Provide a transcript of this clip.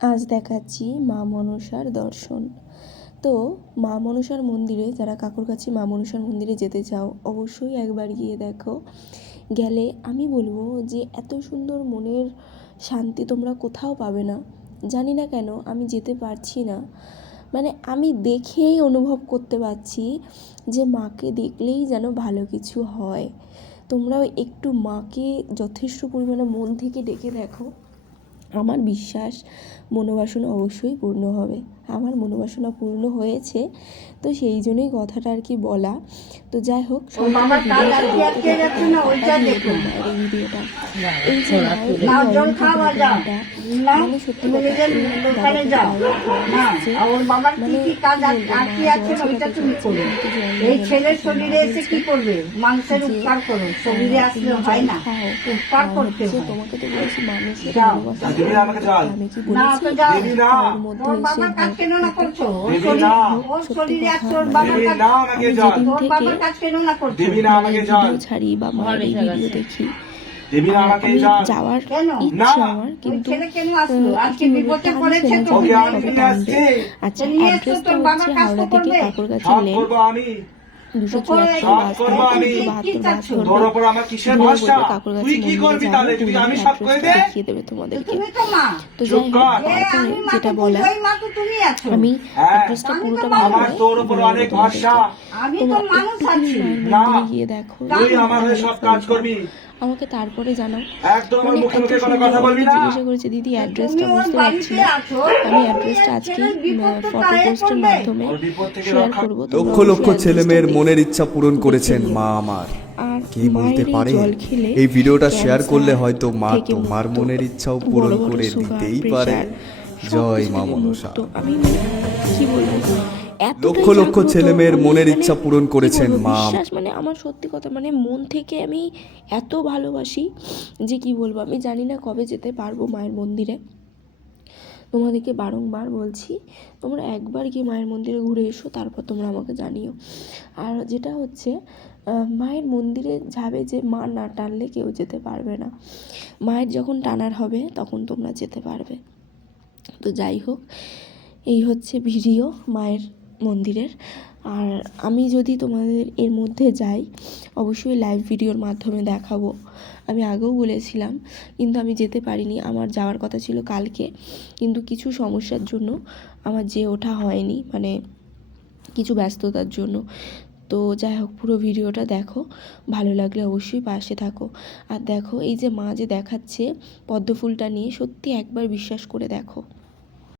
আজ দেখাচ্ছি মা মনসার দর্শন। তো মা মনসার মন্দিরে, যারা কাকুরগাছি মা মনসার মন্দিরে যেতে চাও অবশ্যই একবার গিয়ে দেখো। গেলে আমি বলবো যে এত সুন্দর মনের শান্তি তোমরা কোথাও পাবে না। জানি না কেন আমি যেতে পারছি না, মানে আমি দেখেই অনুভব করতে পারছি যে মাকে দেখলেই যেন ভালো কিছু হয়। তোমরাও একটু মাকে যথেষ্ট পরিমাণে মন থেকে ডেকে দেখো, আমার বিশ্বাস মনোবাসনা অবশ্যই পূর্ণ হবে। আমার মনোবাসনা পূর্ণ হয়েছে, তো সেই জন্যই কথাটা আর কি বলা। তো যাই হোক, সম্পূর্ণ ভিডিওটা দেখতে এই ভিডিওটা, এই যে মানে সত্যি কথা এই ছেলের শরীরে এসে কি করবে? মানুষের উপকার করো, শরীরে আসলে হয় না, উপকার করতে হয়। তোমাকে তো বলেছি মানুষের আমি কি ছাড়ি বা মায়ের ভিডিও দেখি, যাওয়ার ইচ্ছে আমার, কিন্তু আচ্ছা অ্যাড্রেসটা হচ্ছে হাওড়া থেকে কাকুরগাছি লেন 274 কাকুরগাছি মন্দিরে যাবে, দেখিয়ে দেবে তোমাদেরকে। তো যাই হোক, তারপরে যেটা বলা, আমি অ্যাড্রেসটা পুরোটা ভালো করে তোমরা একটুখানি মায়ের মন্দিরে গিয়ে দেখো, আমাকে তারপরে জানাও। মানে জিজ্ঞাসা করেছে দিদি অ্যাড্রেসটা বুঝতে পারছি না, আমি অ্যাড্রেসটা আজকে ফটো পোস্টের মাধ্যমে শেয়ার করবো। লক্ষ লক্ষ ছেলে মেয়ের মনের ইচ্ছা পূরণ করেছেন মা আমার। কে বলতে পারে এই ভিডিওটা শেয়ার করলে হয়তো মা তোমার মনের ইচ্ছাও পূরণ করে দিতেই পারে। জয় মা মনসা। আমি কি বলবো, লক্ষ লক্ষ ছেলে মেয়ের মনের ইচ্ছা পূরণ করেছেন মা। বিশ্বাস, মানে আমার সত্যি কথা, মানে মন থেকে আমি এত ভালোবাসি যে কি বলবো। আমি জানি না কবে যেতে পারবো মায়ের মন্দিরে। তোমাদেরকে বারংবার বলছি, তোমরা একবার গিয়ে মায়ের মন্দিরে ঘুরে এসো, তারপর তোমরা আমাকে জানিও। আর যেটা হচ্ছে, মায়ের মন্দিরে যাবে যে মা না টানলে কেউ যেতে পারবে না। মায়ের যখন টানার হবে তখন তোমরা যেতে পারবে। তো যাই হোক, এই হচ্ছে ভিডিও মায়ের মন্দিরের। আর আমি যদি তোমাদের এর মধ্যে যাই অবশ্যই লাইভ ভিডিওর মাধ্যমে দেখাবো। আমি আগেও বলেছিলাম, কিন্তু আমি যেতে পারিনি। আমার যাওয়ার কথা ছিল কালকে, কিন্তু কিছু সমস্যার জন্য আমার যেয়ে ওঠা হয়নি, মানে কিছু ব্যস্ততার জন্য। তো যাই হোক, পুরো ভিডিওটা দেখো, ভালো লাগলে অবশ্যই পাশে থাকো। আর দেখো, এই যে মা যে দেখাচ্ছে পদ্ম ফুলটা নিয়ে, সত্যি একবার বিশ্বাস করে দেখো।